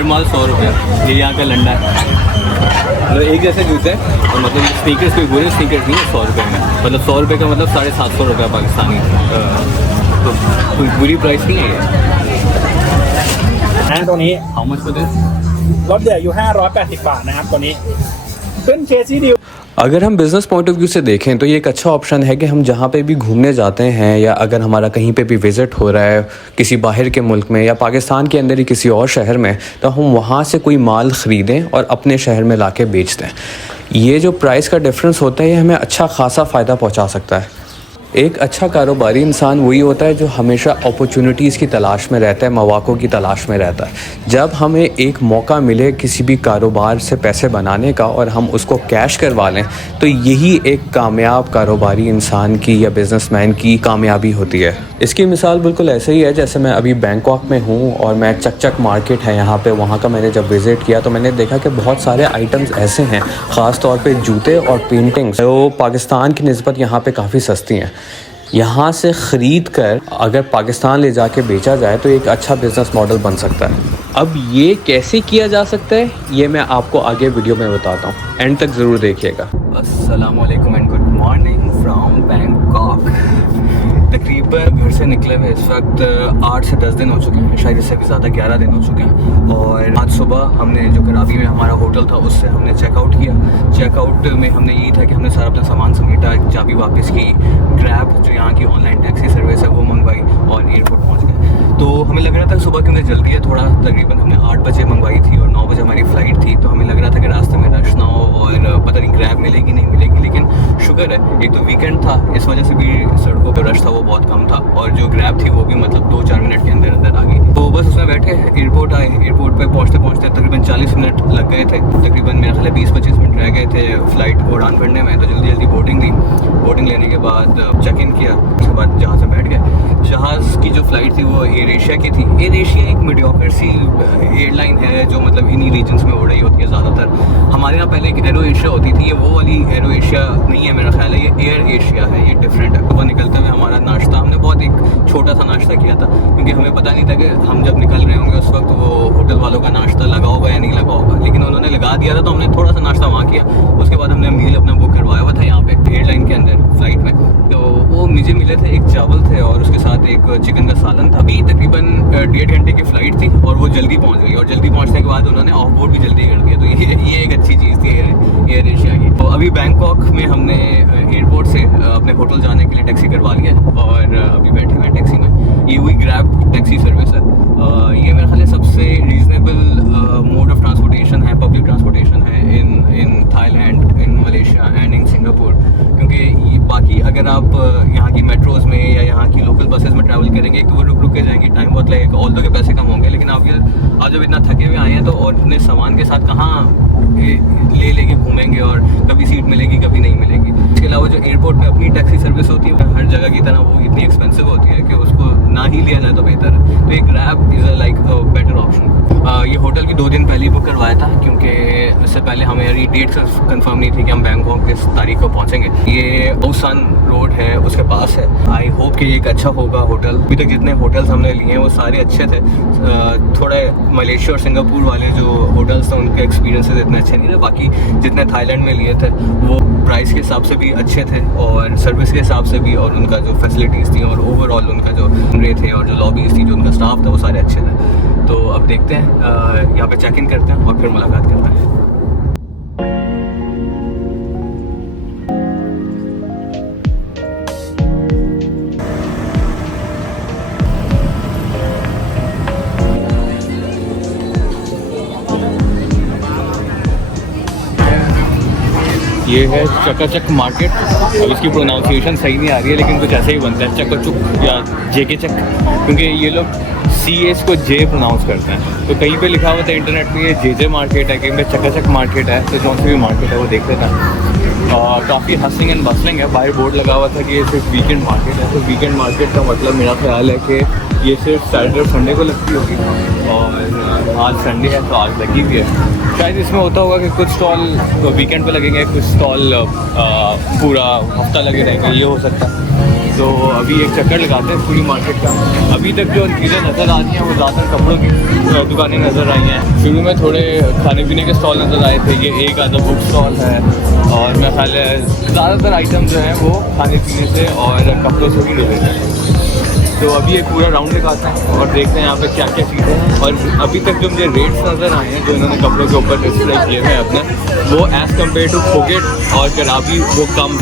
हर माल 100 रुपये। ये यहाँ का लंडा है, मतलब एक जैसे जूते हैं और मतलब स्नीकर्स कोई बुरे स्नीकर्स नहीं है 100 रुपये में, मतलब 100 रुपये का मतलब 750 रुपये पाकिस्तानी। तो कोई बुरी प्राइस नहीं है ये। ตัวนี้ हाउ मच फॉर दिस? ลดเหลืออยู่580 บาทนะครับตัวนี้ขึ้นเคสที่ดิว अगर हम बिज़नेस पॉइंट ऑफ व्यू से देखें तो ये एक अच्छा ऑप्शन है कि हम जहाँ पे भी घूमने जाते हैं या अगर हमारा कहीं पे भी विज़िट हो रहा है किसी बाहर के मुल्क में या पाकिस्तान के अंदर ही किसी और शहर में, तो हम वहाँ से कोई माल ख़रीदें और अपने शहर में लाके बेच दें। ये जो प्राइस का डिफरेंस होता है ये हमें अच्छा खासा फ़ायदा पहुँचा सकता है। एक अच्छा कारोबारी इंसान वही होता है जो हमेशा अपॉर्चुनिटीज़ की तलाश में रहता है, मौक़ों की तलाश में रहता है। जब हमें एक मौका मिले किसी भी कारोबार से पैसे बनाने का और हम उसको कैश करवा लें, तो यही एक कामयाब कारोबारी इंसान की या बिज़नेसमैन की कामयाबी होती है। इसकी मिसाल बिल्कुल ऐसे ही है जैसे मैं अभी बैंकॉक में हूँ और मैं चक मार्केट है यहाँ पे, वहाँ का मैंने जब विज़िट किया तो मैंने देखा कि बहुत सारे आइटम्स ऐसे हैं, ख़ास तौर पे जूते और पेंटिंग्स, जो पाकिस्तान की निस्बत यहाँ पे काफ़ी सस्ती हैं। यहाँ से ख़रीद कर अगर पाकिस्तान ले जाके बेचा जाए तो एक अच्छा बिज़नेस मॉडल बन सकता है। अब ये कैसे किया जा सकता है ये मैं आपको आगे वीडियो में बताता हूँ, एंड तक ज़रूर देखिएगा। अस्सलाम वालेकुम and good morning from Bangkok. तकरीबन घर से निकले हुए इस वक्त 8 से 10 दिन हो चुके हैं, शायद इससे भी ज़्यादा 11 दिन हो चुके हैं। और आज सुबह हमने जो कराबी में हमारा होटल था उससे हमने चेकआउट किया। चेकआउट में हमने यही था कि हमने सारा अपना सामान समेटा, चाबी वापस की, ग्रैब जो यहाँ की ऑनलाइन टैक्सी सर्विस है वो मंगवाई और एयरपोर्ट पहुँच गए। तो हमें लग रहा था सुबह क्योंकि जल्दी है थोड़ा, तकरीबन हमने 8 बजे मंगवाई थी और 9 बजे हमारी फ़्लाइट थी, तो हमें लग रहा था कि रास्ते में रश ना हो और पता नहीं ग्रैब मिलेगी नहीं मिलेगी। लेकिन शुक्र है एक तो वीकेंड था, इस वजह से भी सड़कों पर रश था वो बहुत कम था, और जो ग्रैब थी वो भी मतलब 2-4 मिनट के अंदर अंदर आ गई। तो बस उसमें बैठे एयरपोर्ट आए। एयरपोर्ट पे पहुँचते पहुँचते तकरीबन 40 मिनट लग गए थे, तकरीबन मेरे ख्याल 20-25 मिनट रह गए थे फ़्लाइट को उड़ान भरने में। तो जल्दी जल्दी बोर्डिंग दी, बोर्डिंग लेने के बाद चेक इन किया, उसके बाद जहाज़ में बैठ गए। जहाज़ की जो फ़्लाइट थी वो एयर एशिया की थी। एयर एशिया एक मीडियोकर सी एयरलाइन है जो मतलब इन्हीं रीजन्स में उड़ रही होती है ज़्यादातर। हमारे यहाँ पहले एक एरो एशिया होती थी, ये वो वाली एरो एशिया नहीं है मेरा ख्याल है, ये एयर एशिया है, ये डिफरेंट है। सुबह निकलते हुए हमारा नाश्ता, हमने बहुत एक छोटा सा नाश्ता किया था क्योंकि हमें पता नहीं था कि हम जब निकल रहे होंगे उस वक्त वो होटल वालों का नाश्ता लगा होगा या नहीं लगा होगा, लेकिन उन्होंने लगा दिया था तो हमने थोड़ा सा नाश्ता वहाँ किया। उसके बाद हमने मील अपना बुक करवाया हुआ था यहाँ पे एयरलाइन के अंदर फ़्लाइट में, तो वो मुझे मिले थे एक चावल थे और उसके साथ एक चिकन का सालन था। अभी तकरीबन 1.5 घंटे की फ़्लाइट थी और वो जल्दी पहुँच गई, और जल्दी पहुँचने के बाद उन्होंने ऑफ बोर्ड भी जल्दी कर दिया, तो ये एक अच्छी चीज़ थी एयर एशिया की। तो अभी बैंकॉक में हमने एयरपोर्ट से अपने होटल जाने के लिए टैक्सी करवा लिया और अभी बैठे हुए हैं टैक्सी में। ये हुई ग्रैब टैक्सी सर्विस है। ये मेरे ख्याल सबसे रीज़नेबल मोड ऑफ ट्रांसपोर्टेशन है, पब्लिक ट्रांसपोर्टेशन है in Thailand, in Malaysia and in Singapore. क्योंकि बाकी अगर आप यहाँ की मेट्रोज़ में या यहाँ की लोकल बसेस में ट्रैवल करेंगे, एक तो वो रुक के जाएंगे, टाइम बहुत लगेगा, ऑल दो के पैसे कम होंगे, लेकिन आप आज जब इतना थके हुए आए हैं तो और अपने सामान के साथ कहाँ ले लेके घूमेंगे और कभी सीट मिलेगी कभी नहीं मिलेगी। इसके अलावा जो एयरपोर्ट में अपनी टैक्सी सर्विस होती है हर जगह की तरह वो इतनी एक्सपेंसिव होती है कि उसको ना ही लिया जाए तो बेहतर है। तो एक grab is like better option. ये होटल की 2 दिन पहले ही बुक करवाया था क्योंकि इससे पहले हमारी डेट कंफर्म नहीं थी कि हम बैंकॉक किस तारीख को पहुँचेंगे। ये बुसान रोड है उसके पास है। आई होप कि एक अच्छा होगा होटल। अभी तक जितने होटल्स हमने लिए हैं वो सारे अच्छे थे। थोड़े मलेशिया और सिंगापुर वाले जो होटल्स थे उनके एक्सपीरियंसेस इतने अच्छे नहीं थे, बाकी जितने थाईलैंड में लिए थे वो प्राइस के हिसाब से भी अच्छे थे और सर्विस के हिसाब से भी, और उनका जो फैसिलिटीज़ थी और ओवरऑल उनका जो कमरे थे और जो लॉबीज़ थी, जो उनका स्टाफ था वो सारे अच्छे थे। तो अब देखते हैं, यहाँ पे चेक इन करते हैं और फिर मुलाकात करते हैं। ये है चकाचक मार्केट। अब इसकी प्रोनाउंसिएशन सही नहीं आ रही है लेकिन कुछ ऐसे ही बनता है, चकाचुक या जेके चक, क्योंकि ये लोग CH को J प्रोनाउंस करते हैं। तो कहीं पे लिखा हुआ था इंटरनेट पे ये JJ मार्केट है, कहीं पे चकाचक मार्केट है, तो कौन सी भी मार्केट है वो देख लेता है। काफ़ी हसलिंग एंड बसलिंग है। बाहर बोर्ड लगा हुआ था कि ये सिर्फ वीकेंड मार्केट है, तो वीकेंड मार्केट का मतलब मेरा ख्याल है कि ये सिर्फ सैटरडे और संडे को लगती होगी, और आज संडे है तो आज लगी भी है। शायद इसमें होता होगा कि कुछ स्टॉल वीकेंड पे लगेंगे, कुछ स्टॉल पूरा हफ्ता लगे रहेंगे, ये हो सकता है। तो अभी एक चक्कर लगाते हैं पूरी मार्केट का। अभी तक जो चीज़ें नज़र आ रही हैं वो ज़्यादातर कपड़ों की दुकानें नज़र आई हैं। शुरू में थोड़े खाने पीने के स्टॉल नज़र आए थे, ये एक आधा बुक स्टॉल है, और मेरा ख्याल है ज़्यादातर आइटम जो हैं वो खाने पीने से और कपड़ों से ही रिलेटेड हैं। तो अभी एक पूरा राउंड लगाते हैं और देखते हैं यहाँ पे क्या क्या चीज़ें हैं। और अभी तक जो मुझे रेट्स नज़र आए हैं जो इन्होंने कपड़ों के ऊपर डिस्प्ले किए हैं अपने, वो एज़ कम्पेयर टू फुकेट और कराबी वो कम,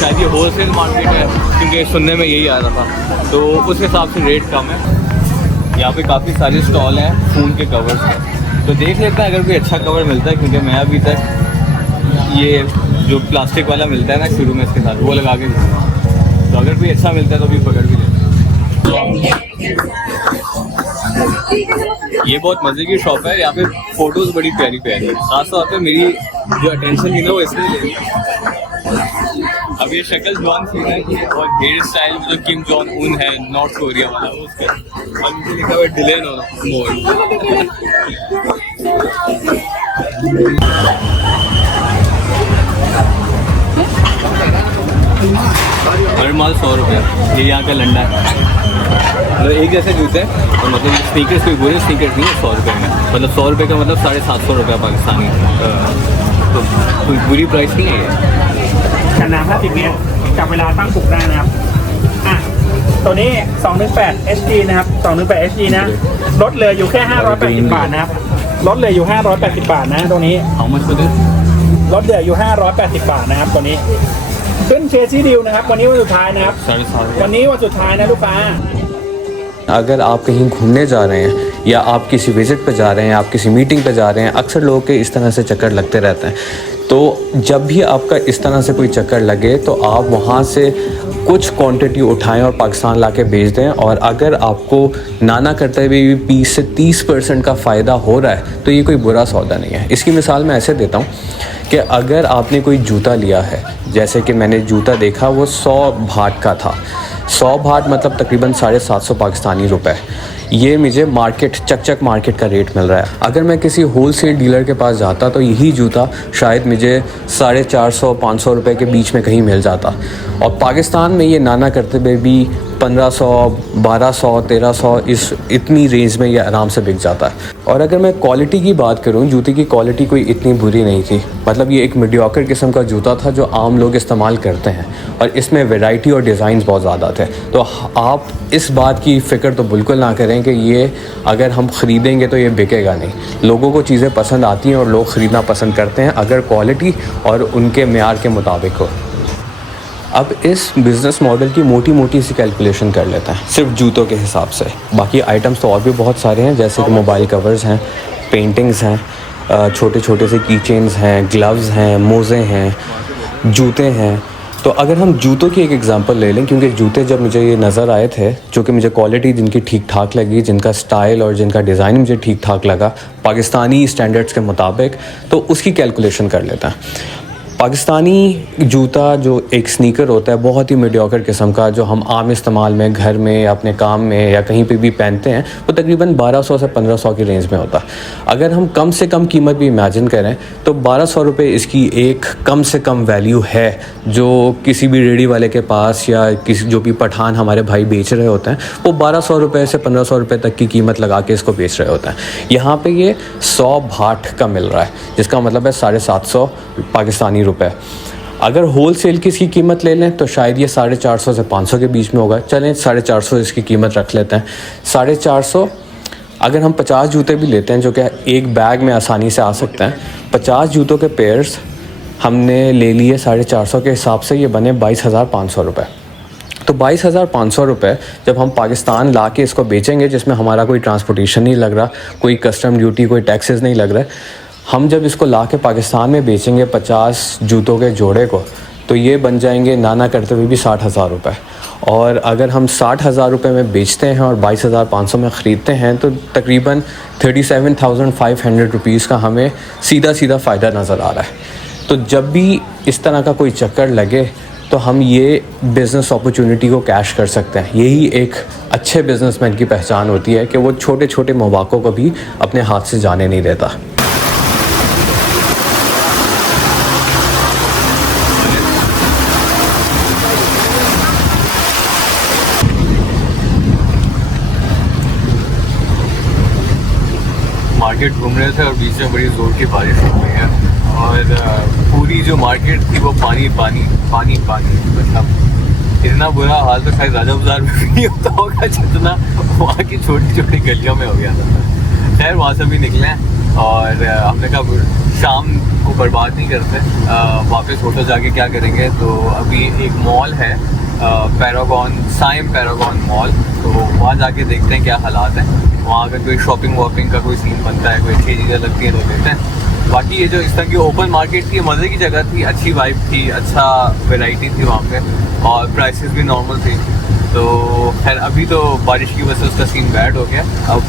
शायद ये होलसेल मार्केट है क्योंकि सुनने में यही आ रहा था, तो उस हिसाब से रेट कम है। यहाँ पे काफ़ी सारे स्टॉल हैं फ़ोन के कवर्स हैं, तो देख लेते हैं अगर कोई अच्छा कवर मिलता है, क्योंकि मैं अभी तक ये जो प्लास्टिक वाला मिलता है ना शुरू में इसके साथ, वो लगा के देखूँगा। तो अगर कोई अच्छा मिलता है तो भी पकड़ भी लेते हैं। ये बहुत मज़े की शॉप है, यहाँ पे फ़ोटोज़ बड़ी प्यारी प्यारी है। खास तौर पे मेरी जो अटेंशन थी ना वो इसलिए ले ली। अब ये शक्ल जॉन सीना की है और हेयर स्टाइल जो किम जॉन उन है नॉर्थ कोरिया वाला वो उसका, और मुझे लिखा हुआ डिले मोर। हर माल 100 रुपये, ये यहाँ का लंडा है। मतलब एक जैसे जूते हैं और मतलब स्नीकर्स कोई बुरे स्नीकर्स नहीं है 100 रुपये में, मतलब 100 रुपये का मतलब 750 रुपये पाकिस्तानी, तो कोई बुरी प्राइस नहीं है ये। กันน้ำ50 เมตรจับเวลาตั้งปลุกได้นะครับตัวนี้218 HD นะครับ218 HD นะลดเหลืออยู่แค่580 บาทนะครับลดเหลืออยู่580 บาทนะตัวนี้ How much for this? ลดเหลืออยู่580 บาทนะครับตัวนี้ขึ้นเคซี่ดีลนะครับวันนี้วันสุดท้ายนะครับ 750 วันนี้วันสุดท้ายนะลูกค้า अगर आप कहीं घूमने जा रहे हैं या आप किसी विज़िट पे जा रहे हैं, आप किसी मीटिंग पे जा रहे हैं, अक्सर लोगों के इस तरह से चक्कर लगते रहते हैं। तो जब भी आपका इस तरह से कोई चक्कर लगे तो आप वहाँ से कुछ क्वांटिटी उठाएं और पाकिस्तान लाके बेच दें। और अगर आपको नाना करते हुए भी 20 से 30% का फ़ायदा हो रहा है तो ये कोई बुरा सौदा नहीं है। इसकी मिसाल मैं ऐसे देता हूँ कि अगर आपने कोई जूता लिया है, जैसे कि मैंने जूता देखा वो 100 भाट का था। 100 भाट मतलब तकरीबन 750 पाकिस्तानी रुपए। ये मुझे मार्केट चक मार्केट का रेट मिल रहा है। अगर मैं किसी होलसेल डीलर के पास जाता तो यही जूता शायद मुझे 450-500 रुपये के बीच में कहीं मिल जाता, और पाकिस्तान में ये नाना करते हुए भी 1500, 1200, 1300 इतनी रेंज में ये आराम से बिक जाता है। और अगर मैं क्वालिटी की बात करूं, जूते की क्वालिटी कोई इतनी बुरी नहीं थी। मतलब ये एक मीडियोकर किस्म का जूता था जो आम लोग इस्तेमाल करते हैं, और इसमें वैरायटी और डिज़ाइंस बहुत ज़्यादा थे। तो आप इस बात की फ़िक्र तो बिल्कुल ना करें कि ये अगर हम ख़रीदेंगे तो ये बिकेगा नहीं। लोगों को चीज़ें पसंद आती हैं और लोग ख़रीदना पसंद करते हैं अगर क्वालिटी और उनके मेयार के मुताबिक हो। अब इस बिज़नेस मॉडल की मोटी मोटी सी कैलकुलेशन कर लेते हैं सिर्फ जूतों के हिसाब से। बाकी आइटम्स तो और भी बहुत सारे हैं, जैसे कि मोबाइल कवर्स हैं, पेंटिंग्स हैं, छोटे छोटे से की चेन्स हैं, ग्लव्स हैं, मोज़े हैं, जूते हैं। तो अगर हम जूतों की एक एग्जांपल ले लें, क्योंकि जूते जब मुझे ये नज़र आए थे, जो कि मुझे क्वालिटी जिनकी ठीक ठाक लगी, जिनका स्टाइल और जिनका डिज़ाइन मुझे ठीक ठाक लगा पाकिस्तानी स्टैंडर्ड्स के मुताबिक, तो उसकी कैलकुलेशन कर लेते हैं। पाकिस्तानी जूता जो एक स्नीकर होता है बहुत ही मीडियोकर किस्म का, जो हम आम इस्तेमाल में घर में या अपने काम में या कहीं पे भी पहनते हैं, वो तकरीबन 1200 से 1500 की रेंज में होता है। अगर हम कम से कम कीमत भी इमेजिन करें तो 1200 रुपये इसकी एक कम से कम वैल्यू है, जो किसी भी रेडी वाले के पास या किसी जो भी पठान हमारे भाई बेच रहे होते हैं वो 1200 रुपये से 1500 रुपये तक की कीमत लगा के इसको बेच रहे होते हैं। यहाँ पे ये 100 भाट का मिल रहा है, जिसका मतलब है 750 पाकिस्तानी रुपए। अगर होल सेल की इसकी कीमत ले लें तो शायद ये 450 से 500 के बीच में होगा। चलें 450 इसकी कीमत रख लेते हैं। 450 अगर हम 50 जूते भी लेते हैं, जो कि एक बैग में आसानी से आ सकते हैं, 50 जूतों के पेयर्स हमने ले लिए 450 के हिसाब से, ये बने 22,500 रुपये। तो 22,500 रुपये जब हम पाकिस्तान ला के इसको बेचेंगे, जिसमें हमारा कोई ट्रांसपोर्टेशन नहीं लग रहा, कोई कस्टम ड्यूटी, कोई टैक्सेस नहीं लग रहा, हम जब इसको ला के पाकिस्तान में बेचेंगे 50 जूतों के जोड़े को, तो ये बन जाएंगे नाना करते हुए भी 60,000 रुपये। और अगर हम 60,000 रुपये में बेचते हैं और 22,500 में ख़रीदते हैं तो तकरीबन 37,500 रुपीज़ का हमें सीधा सीधा फ़ायदा नज़र आ रहा है। तो जब भी इस तरह का कोई चक्कर लगे तो हम ये बिज़नेस अपॉर्चुनिटी को कैश कर सकते हैं। यही एक अच्छे बिज़नेसमैन की पहचान होती है कि वो छोटे छोटे मौक़ों को भी अपने हाथ से जाने नहीं देता। मार्केट घूम रहे थे और बीच में बड़ी ज़ोर की बारिश हो गई है और पूरी जो मार्केट थी वो पानी पानी पानी पानी, मतलब इतना बुरा हाल तो शायद राजा बाजार में भी नहीं होता होगा जितना वहाँ की छोटी छोटी गलियों में हो गया था। खैर वहाँ से भी निकले और हमने कहा शाम को बर्बाद नहीं करते, वापस होटल जाके क्या करेंगे। तो अभी एक मॉल है पैरागॉन, साइम पैरागॉन मॉल, तो वहाँ जाके देखते हैं क्या हालात हैं। वहाँ अगर कोई शॉपिंग वॉपिंग का कोई सीन बनता है, कोई अच्छी चीज़ें लगती हैं तो लेते हैं। बाकी ये जो इस तरह की ओपन मार्केट थी, मज़े की जगह थी, अच्छी वाइब थी, अच्छा वैरायटी थी वहाँ पे और प्राइसेस भी नॉर्मल थी। तो खैर अभी तो बारिश की वजह से उसका सीन बैड हो गया। अब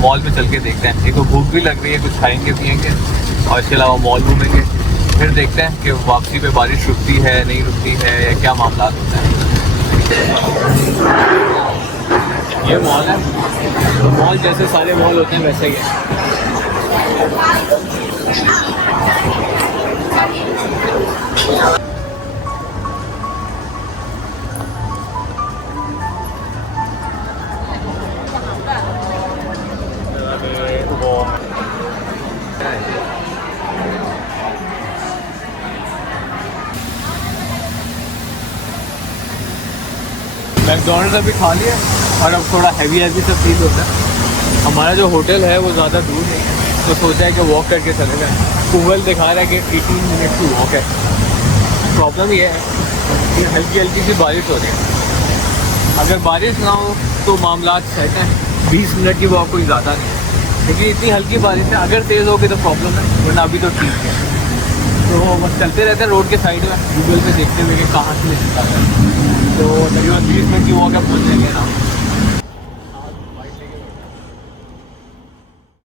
मॉल में चल के देखते हैं, एक तो भूख भी लग रही है, कुछ खाएंगे पियेंगे और इसके अलावा मॉल घूमेंगे। फिर देखते हैं कि वापसी पे बारिश रुकती है नहीं रुकती है या क्या मामला होता है। ये मॉल है, तो मॉल जैसे सारे मॉल होते हैं वैसे ही है। मैकडोनल्ड्स अभी खा लिया और अब थोड़ा हैवी सा फील होता है। हमारा जो होटल है वो ज़्यादा दूर नहीं है, तो सोचा है कि वॉक करके चले जाए। गूगल दिखा रहा है कि 18 मिनट की वॉक है। प्रॉब्लम ये है कि हल्की हल्की सी बारिश हो रही है। अगर बारिश ना हो तो मामला सेट हैं, 20 मिनट की वॉक कोई ज़्यादा नहीं, लेकिन इतनी हल्की बारिश है, अगर तेज़ होगी तो प्रॉब्लम है, वरना अभी तो ठीक है। तो बस चलते रहते हैं रोड के साइड में, गूगल पे देखते हुए कि कहाँ से ले जाता है। तो तकरीबन 20 मिनट की वॉक है, पहुँच जाएंगे ना।